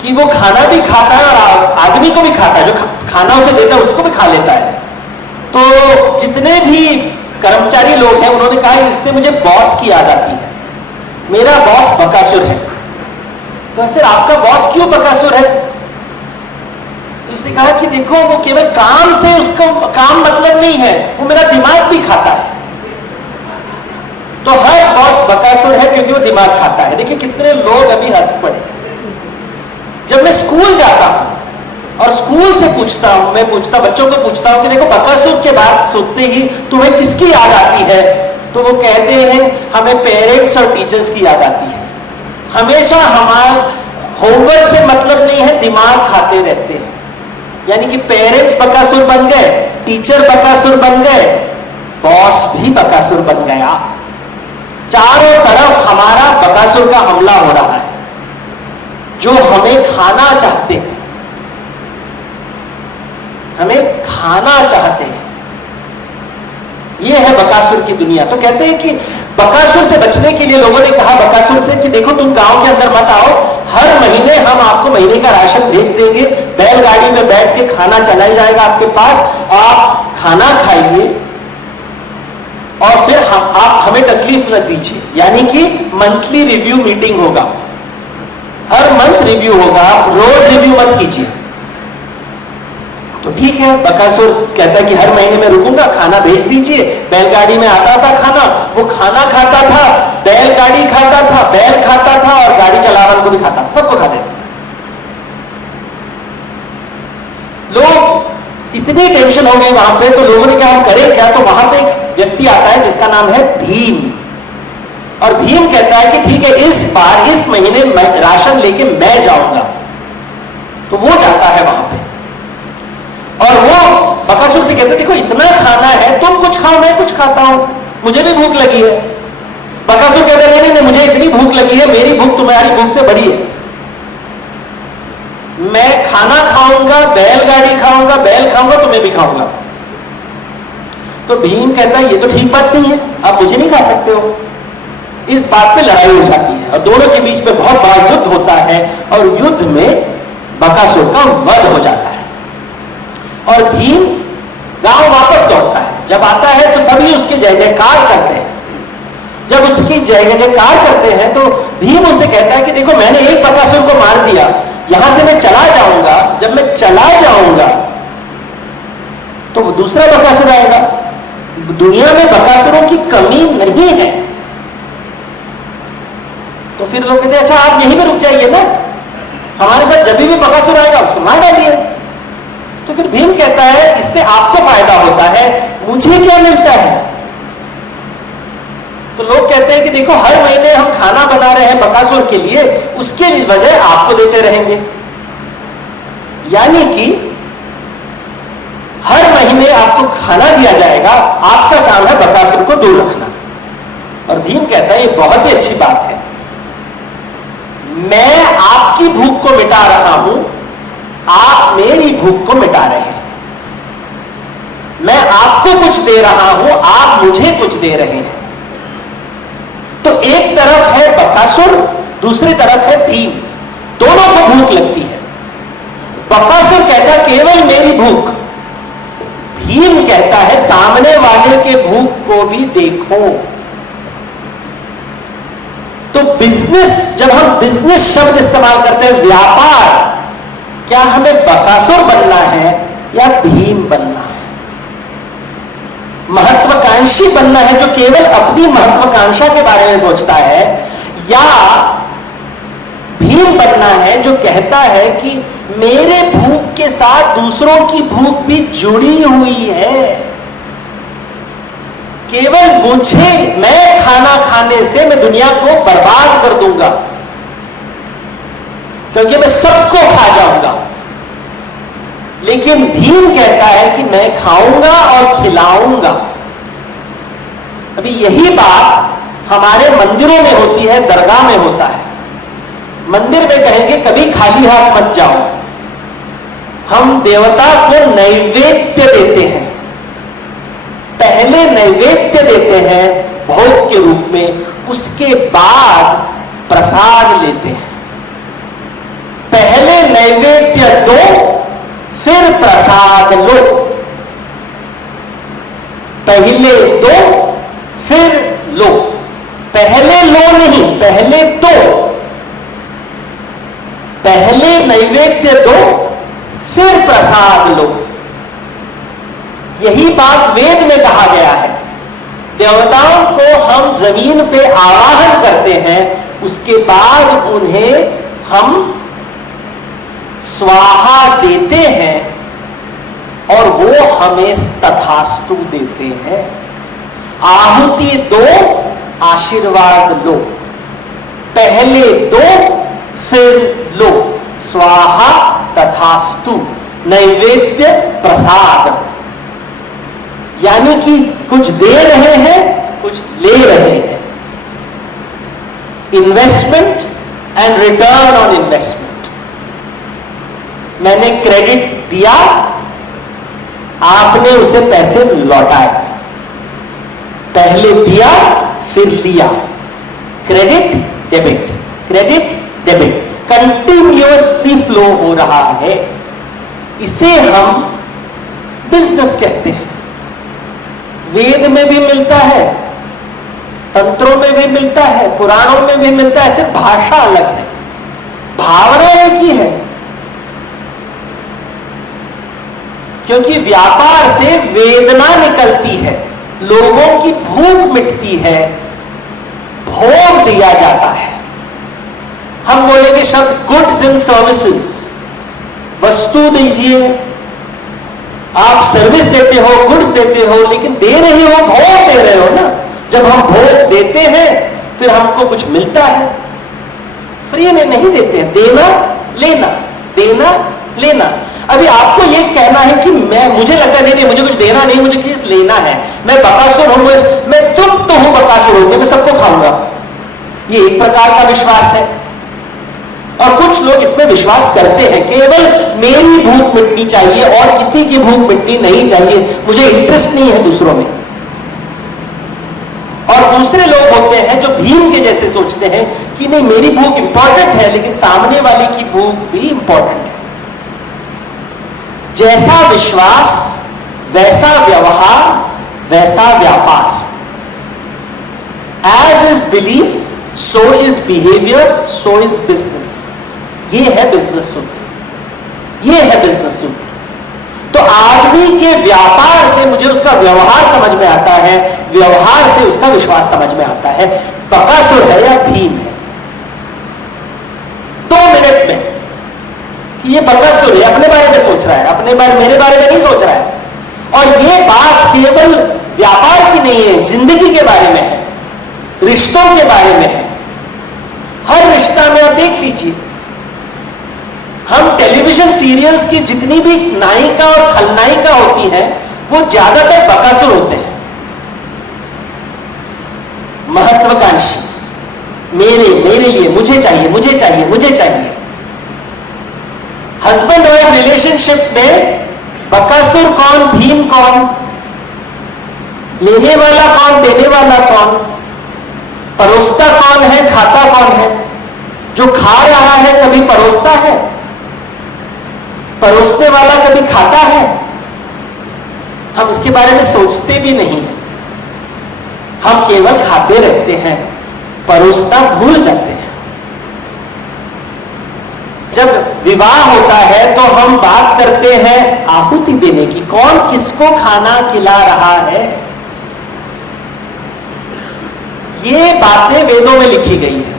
कि वो खाना भी खाता है और आदमी को भी खाता है, जो खाना उसे देता है उसको भी खा लेता है। तो जितने भी कर्मचारी लोग हैं उन्होंने कहा इससे मुझे बॉस की याद आती है, मेरा बॉस बकासुर है। तो सर आपका बॉस क्यों बकासुर है? तो इसने कहा कि देखो वो केवल काम से उसको काम मतलब नहीं है, वो मेरा दिमाग भी खाता है। तो हर बॉस बकासुर है क्योंकि वो दिमाग खाता है। देखिए कितने लोग अभी हंस पड़े। जब मैं स्कूल जाता हूं और स्कूल से पूछता हूं, मैं पूछता बच्चों को पूछता हूं कि देखो बकासुर के बात सुनते ही तुम्हें किसकी याद आती है? तो वो कहते हैं हमें पेरेंट्स और टीचर्स की याद आती है। हमेशा हमारा होमवर्क से मतलब नहीं है, दिमाग खाते रहते हैं। यानी कि पेरेंट्स बकासुर बन गए, टीचर बकासुर बन गए, बॉस भी बकासुर बन गया। चारों तरफ हमारा बकासुर का हमला हो रहा है जो हमें खाना चाहते हैं, हमें खाना चाहते हैं। यह है बकासुर की दुनिया। तो कहते हैं कि बकासुर से बचने के लिए लोगों ने कहा बकासुर से कि देखो तुम गांव के अंदर मत आओ, हर महीने हम आपको महीने का राशन भेज देंगे, बैलगाड़ी में बैठ के खाना चलाया जाएगा आपके पास, आप खाना खाइए और फिर आप हमें तकलीफ न दीजिए। यानी कि मंथली रिव्यू मीटिंग होगा, हर मंथ रिव्यू होगा, आप रोज रिव्यू मत कीजिए। तो ठीक है, बकासुर कहता है कि हर महीने में रुकूंगा, खाना भेज दीजिए। बैलगाड़ी में आता था खाना, वो खाना खाता था, बैलगाड़ी खाता था, बैल खाता था और गाड़ी चलावन को भी खाता था, सबको खा देता था। लोग इतनी टेंशन हो गई वहां पे, तो लोगों ने कहा हम करें क्या? तो वहां पे एक व्यक्ति आता है जिसका नाम है भीम, और भीम कहता है कि ठीक है इस बार इस महीने राशन लेके मैं जाऊंगा। तो वो जाता है वहां पे और वो बकासुर से कहते देखो इतना खाना है, तुम कुछ खाओ मैं कुछ खाता हूं, मुझे भी भूख लगी है। बकासुर कहते नहीं नहीं, मुझे इतनी भूख लगी है, मेरी भूख तुम्हारी भूख से बड़ी है। मैं खाना खाऊंगा, बैलगाड़ी खाऊंगा, बैल खाऊंगा, तुम्हें भी खाऊंगा। तो भीम कहता है ये तो ठीक बात नहीं है, आप मुझे नहीं खा सकते हो। इस बात पे लड़ाई हो जाती है और दोनों के बीच में बहुत बड़ा युद्ध होता है और युद्ध में बकासुर का वध हो जाता है और भीम गांव वापस लौटता है। जब आता है तो सभी उसके जय जयकार करते हैं। जब उसकी जय जयकार करते हैं तो भीम उनसे कहता है कि देखो मैंने एक बकासुर को मार दिया, यहां से मैं चला जाऊंगा, जब मैं चला जाऊंगा तो वो दूसरा बकासुर आएगा। दुनिया में बकासुरों की कमी नहीं है। तो फिर लोग कहते हैं अच्छा आप यहीं पे रुक जाइए ना, हमारे साथ जब भी बकासुर आएगा उसको मार डालिए। तो फिर भीम कहता है इससे आपको फायदा होता है, मुझे क्या मिलता है? तो लोग कहते हैं कि देखो हर महीने हम खाना बना रहे हैं बकासुर के लिए, उसके वजह आपको देते रहेंगे। यानी कि हर महीने आपको खाना दिया जाएगा, आपका काम है बकासुर को दूर रखना। और भीम कहता है ये बहुत ही अच्छी बात है, मैं आपकी भूख को मिटा रहा हूं, आप मेरी भूख को मिटा रहे हैं। मैं आपको कुछ दे रहा हूं, आप मुझे कुछ दे रहे हैं। तो एक तरफ है बकासुर, दूसरी तरफ है भीम, दोनों को भूख लगती है। बकासुर कहता केवल मेरी भूख, भीम कहता है सामने वाले के भूख को भी देखो। तो बिजनेस, जब हम बिजनेस शब्द इस्तेमाल करते हैं, व्यापार, क्या हमें बकासुर बनना है या भीम बनना है? महत्वाकांक्षी बनना है जो केवल अपनी महत्वाकांक्षा के बारे में सोचता है, या भीम बनना है जो कहता है कि मेरे भूख के साथ दूसरों की भूख भी जुड़ी हुई है। केवल मुझे, मैं खाना खाने से मैं दुनिया को बर्बाद कर दूंगा, क्योंकि मैं सबको खा जाऊंगा। लेकिन भीम कहता है कि मैं खाऊंगा और खिलाऊंगा। अभी यही बात हमारे मंदिरों में होती है, दरगाह में होता है। मंदिर में कहेंगे कभी खाली हाथ मत जाओ। हम देवता को नैवेद्य देते हैं, पहले नैवेद्य देते हैं भोग के रूप में, उसके बाद प्रसाद लेते हैं। पहले नैवेद्य दो, फिर प्रसाद लो। पहले दो फिर लो, पहले लो नहीं, पहले दो। पहले नैवेद्य दो, फिर प्रसाद लो। यही बात वेद में कहा गया है। देवताओं को हम जमीन पे आवाहन करते हैं, उसके बाद उन्हें हम स्वाहा देते हैं और वो हमें तथास्तु देते हैं। आहुति दो, आशीर्वाद लो। पहले दो फिर लो। स्वाहा तथास्तु, नैवेद्य प्रसाद। यानी कि कुछ दे रहे हैं, कुछ ले रहे हैं। Investment and return on investment. मैंने क्रेडिट दिया, आपने उसे पैसे लौटाए। पहले दिया फिर लिया। Credit debit, credit debit, continuously flow हो रहा है। इसे हम बिजनेस कहते हैं। वेद में भी मिलता है, तंत्रों में भी मिलता है, पुराणों में भी मिलता है, सिर्फ भाषा अलग है, भावना एक ही है। क्योंकि व्यापार से वेदना निकलती है, लोगों की भूख मिटती है, भोग दिया जाता है। हम बोलेंगे शब्द गुड्स एंड सर्विसेज। वस्तु दीजिए, आप सर्विस देते हो, गुड्स देते हो, लेकिन दे रहे हो, भोग दे रहे हो ना। जब हम भोग देते हैं फिर हमको कुछ मिलता है। फ्री में नहीं देते हैं, देना लेना, देना लेना। अभी आपको ये कहना है कि मुझे लगता नहीं, मुझे कुछ देना नहीं, मुझे कुछ लेना है, मैं बकासुर हूं, मैं तृप्त हूं बकासुर होकर, मैं सबको खाऊंगा। ये एक प्रकार का विश्वास है। और कुछ लोग इसमें विश्वास करते हैं, केवल मेरी भूख मिटनी चाहिए और किसी की भूख मिटनी नहीं चाहिए, मुझे इंटरेस्ट नहीं है दूसरों में। और दूसरे लोग होते हैं जो भीम के जैसे सोचते हैं कि नहीं, मेरी भूख इंपॉर्टेंट है, लेकिन सामने वाले की भूख भी इंपॉर्टेंट है। जैसा विश्वास वैसा व्यवहार वैसा व्यापार। As is belief so is behaviour, so is business. ये है बिजनेस सूत्र, ये है बिजनेस सूत्र। तो आदमी के व्यापार से मुझे उसका व्यवहार समझ में आता है, व्यवहार से उसका विश्वास समझ में आता है। बकासुर है या भीम है। 2 मिनट में कि ये बकासुर है, अपने बारे में सोच रहा है, अपने बारे मेरे बारे में नहीं सोच रहा है। और ये बात केवल व्यापार की नहीं है, जिंदगी के बारे में है, रिश्तों के बारे में है। हर रिश्ता में आप देख लीजिए, हम टेलीविजन सीरियल्स की जितनी भी नायिका और खलनायिका होती हैं, वो ज्यादातर बकासुर होते हैं। महत्वाकांक्षी, मेरे लिए, मुझे चाहिए, मुझे चाहिए, मुझे चाहिए। हस्बैंड वाइफ रिलेशनशिप में बकासुर कौन, भीम कौन, लेने वाला कौन, देने वाला कौन, परोसता कौन है, खाता कौन है। जो खा रहा है कभी परोसता है, परोसने वाला कभी खाता है। हम इसके बारे में सोचते भी नहीं हैं, हम केवल खाते रहते हैं, परोसना भूल जाते हैं। जब विवाह होता है तो हम बात करते हैं आहुति देने की, कौन किसको खाना खिला रहा है। ये बातें वेदों में लिखी गई है।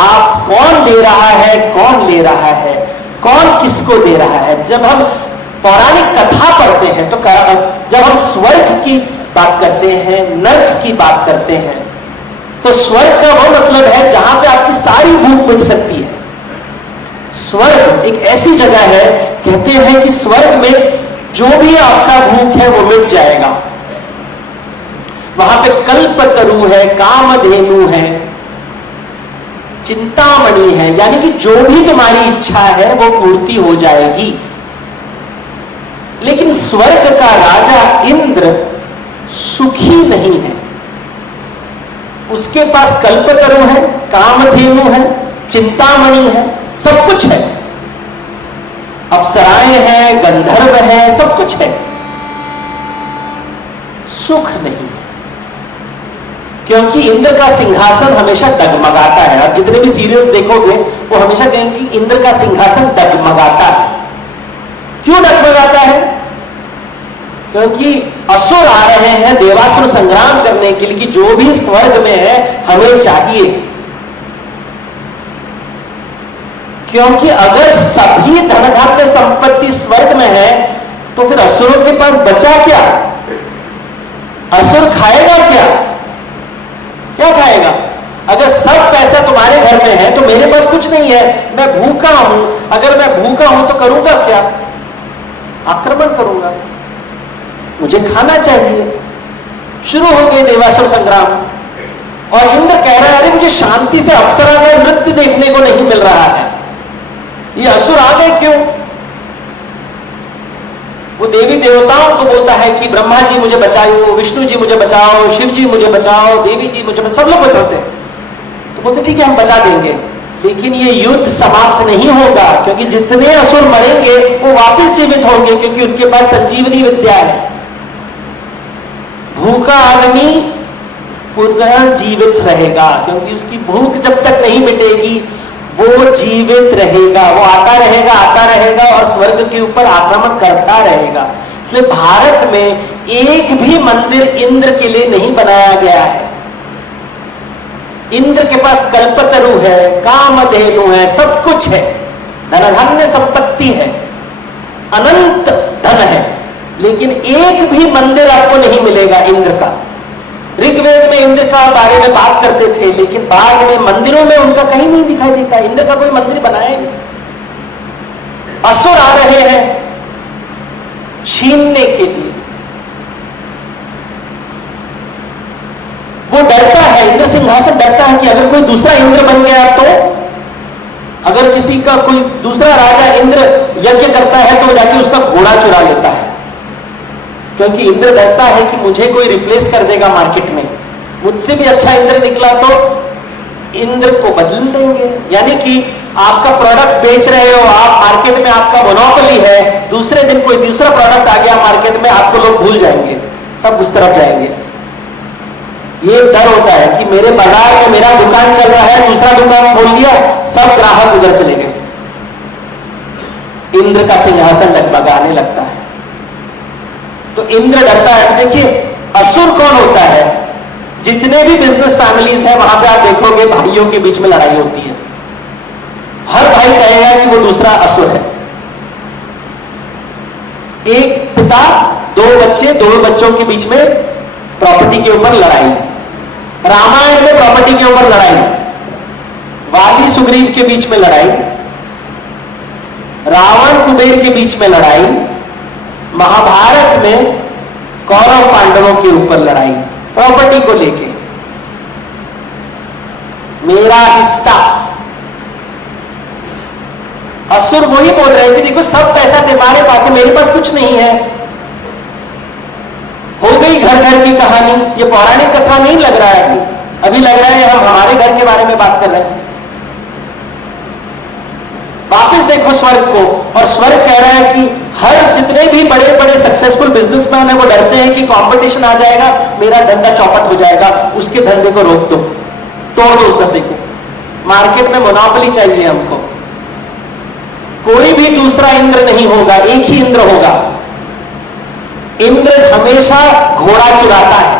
आप कौन दे रहा है, कौन ले रहा है, कौन किसको दे रहा है। जब हम पौराणिक कथा पढ़ते हैं तो जब हम स्वर्ग की बात करते हैं, नर्क की बात करते हैं, तो स्वर्ग का वो मतलब है जहां पे आपकी सारी भूख मिट सकती है। स्वर्ग एक ऐसी जगह है, कहते हैं कि स्वर्ग में जो भी आपका भूख है वो मिट जाएगा। वहां पे कल्पतरु है, कामधेनु है, चिंतामणि है, यानी कि जो भी तुम्हारी इच्छा है वो पूर्ति हो जाएगी। लेकिन स्वर्ग का राजा इंद्र सुखी नहीं है। उसके पास कल्पतरु है, कामधेनु है, चिंतामणि है, सब कुछ है, अप्सराएं हैं, गंधर्व है, सब कुछ है, सुख नहीं है। क्योंकि इंद्र का सिंहासन हमेशा डगमगाता है। आप जितने भी सीरियल्स देखोगे वो हमेशा कहेंगे कि इंद्र का सिंहासन डगमगाता है। क्यों डगमगाता है? क्योंकि असुर आ रहे हैं देवासुर संग्राम करने के लिए कि जो भी स्वर्ग में है हमें चाहिए। क्योंकि अगर सभी धन धान्य संपत्ति स्वर्ग में है तो फिर असुरों के पास बचा क्या? असुर खाएगा क्या? क्या खाएगा? अगर सब पैसा तुम्हारे घर में है तो मेरे पास कुछ नहीं है, मैं भूखा हूं। अगर मैं भूखा हूं तो करूंगा क्या? आक्रमण करूंगा, मुझे खाना चाहिए। शुरू हो गए देवासुर संग्राम और इंद्र कह रहा है अरे मुझे शांति से अप्सरा का नृत्य देखने को नहीं मिल रहा है, ये असुर आ गए क्यों? वो देवी देवताओं को बोलता है कि ब्रह्मा जी मुझे बचाओ, विष्णु जी मुझे बचाओ, शिव जी मुझे बचाओ, देवी जी मुझे बचाओ, सब लोग बताते हैं। तो बोलते ठीक है हम बचा देंगे, लेकिन ये युद्ध समाप्त नहीं होगा क्योंकि जितने असुर मरेंगे वो वापस जीवित होंगे क्योंकि उनके पास संजीवनी विद्या है। भूखा आदमी पुनः जीवित रहेगा क्योंकि उसकी भूख जब तक नहीं मिटेगी वो जीवित रहेगा, वो आता रहेगा और स्वर्ग के ऊपर आक्रमण करता रहेगा। इसलिए भारत में एक भी मंदिर इंद्र के लिए नहीं बनाया गया है। इंद्र के पास कल्पतरु है, कामधेनु है, सब कुछ है, धनधान्य संपत्ति है, अनंत धन है, लेकिन एक भी मंदिर आपको नहीं मिलेगा इंद्र का। ऋग्वेद में इंद्र का बारे में बात करते थे लेकिन बाद में मंदिरों में उनका कहीं नहीं दिखाई देता। इंद्र का कोई मंदिर बनाया नहीं। असुर आ रहे हैं छीनने के लिए, वो डरता है, इंद्र सिंहासन डरता है कि अगर कोई दूसरा इंद्र बन गया तो, अगर किसी का कोई दूसरा राजा इंद्र यज्ञ करता है तो जाके उसका घोड़ा चुरा लेता है, क्योंकि इंद्र डरता है कि मुझे कोई रिप्लेस कर देगा मार्केट में, मुझसे भी अच्छा इंद्र निकला तो इंद्र को बदल देंगे। यानी कि आपका प्रोडक्ट बेच रहे हो आप, मार्केट में आपका मोनोपोली है, दूसरे दिन कोई दूसरा प्रोडक्ट आ गया मार्केट में, आपको लोग भूल जाएंगे, सब उस तरफ जाएंगे। ये डर होता है कि मेरे बाजार में मेरा दुकान चल रहा है, दूसरा दुकान खोल दिया, सब ग्राहक उधर चले गए, इंद्र का सिंहासन डगमगाने लगता है। तो इंद्र डरता है। तो देखिए असुर कौन होता है? जितने भी बिजनेस फैमिलीज हैं वहां पे आप देखोगे भाइयों के बीच में लड़ाई होती है, हर भाई कहेगा कि वो दूसरा असुर है। एक पिता, दो बच्चे, दोनों बच्चों के बीच में प्रॉपर्टी के ऊपर लड़ाई। रामायण में प्रॉपर्टी के ऊपर लड़ाई, वाली सुग्रीव के बीच में लड़ाई, रावण कुबेर के बीच में लड़ाई, महाभारत में कौरव पांडवों के ऊपर लड़ाई प्रॉपर्टी को लेके, मेरा हिस्सा। असुर वही बोल रहे हैं कि देखो सब पैसा तुम्हारे पास है, मेरे पास कुछ नहीं है। हो गई घर घर की कहानी। ये पौराणिक कथा नहीं लग रहा है अभी लग रहा है हम हमारे घर के बारे में बात कर रहे हैं। वापस देखो स्वर्ग को, और स्वर्ग कह रहा है कि हर जितने भी बड़े बड़े सक्सेसफुल बिजनेसमैन है वो डरते हैं कि कंपटीशन आ जाएगा, मेरा धंधा चौपट हो जाएगा, उसके धंधे को रोक दो, तोड़ दो उस धंधे को, मार्केट में मोनोपोली चाहिए हमको। कोई भी दूसरा इंद्र नहीं होगा, एक ही इंद्र होगा। इंद्र हमेशा घोड़ा चुराता है।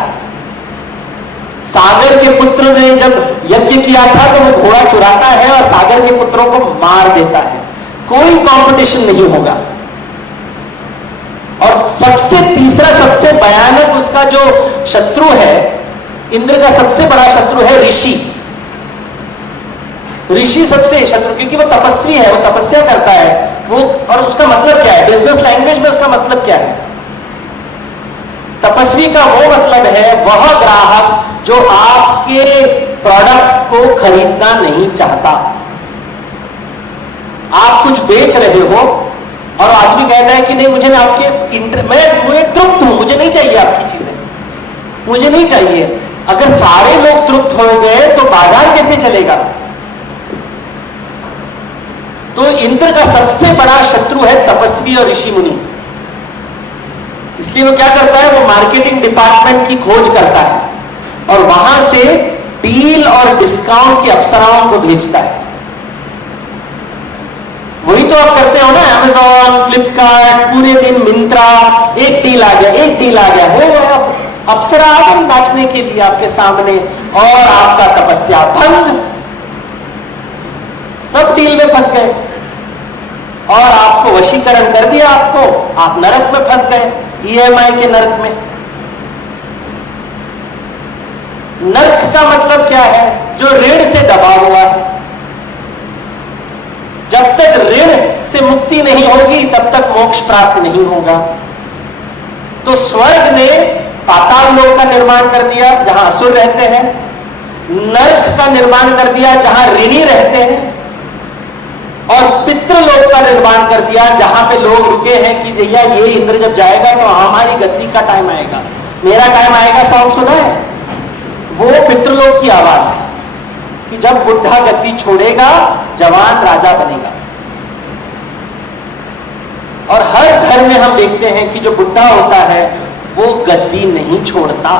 सागर के पुत्र ने जब यज्ञ किया था तो वो घोड़ा चुराता है और सागर के पुत्रों को मार देता है। कोई कंपटीशन नहीं होगा। और सबसे तीसरा, सबसे भयानक उसका जो शत्रु है, इंद्र का सबसे बड़ा शत्रु है ऋषि। ऋषि सबसे शत्रु, क्योंकि वो तपस्वी है, वो तपस्या करता है वो। और उसका मतलब क्या है, बिजनेस लैंग्वेज में उसका मतलब क्या है? तपस्वी का वो मतलब है वह ग्राहक जो आपके प्रोडक्ट को खरीदना नहीं चाहता। आप कुछ बेच रहे हो और आदमी कहता है कि नहीं, मुझे ना आपके मैं तृप्त हूं, मुझे नहीं चाहिए आपकी चीजें, मुझे नहीं चाहिए। अगर सारे लोग तृप्त हो गए तो बाजार कैसे चलेगा? तो इंद्र का सबसे बड़ा शत्रु है तपस्वी और ऋषि मुनि। इसलिए वो क्या करता है, वो मार्केटिंग डिपार्टमेंट की खोज करता है और वहां से डील और डिस्काउंट की अप्सराओं को भेजता है। वही तो आप करते हो ना, अमेज़न, फ्लिपकार्ट, पूरे दिन मिंत्रा, एक डील आ गया, एक डील आ गया, हो गया, अप्सरा आ गई नाचने के लिए आपके सामने और आपका तपस्या भंग। सब डील में फंस गए और आपको वशीकरण कर दिया, आपको, आप नरक में फंस गए, ईएमआई के नरक में। नरक का मतलब क्या है? जो ऋण से दबा हुआ है। जब तक ऋण से मुक्ति नहीं होगी तब तक मोक्ष प्राप्त नहीं होगा। तो स्वर्ग ने पाताल लोक का निर्माण कर दिया जहां असुर रहते हैं, नरक का निर्माण कर दिया जहां ऋणी रहते हैं, और पितृलोक का निर्माण कर दिया जहां पे लोग रुके हैं कि भैया ये इंद्र जब जाएगा तो हमारी गद्दी का टाइम आएगा, मेरा टाइम आएगा। सॉन्ग सुना है? वो पितृलोक की आवाज है कि जब बुढ़ा गद्दी छोड़ेगा जवान राजा बनेगा। और हर घर में हम देखते हैं कि जो बुढ़ा होता है वो गद्दी नहीं छोड़ता।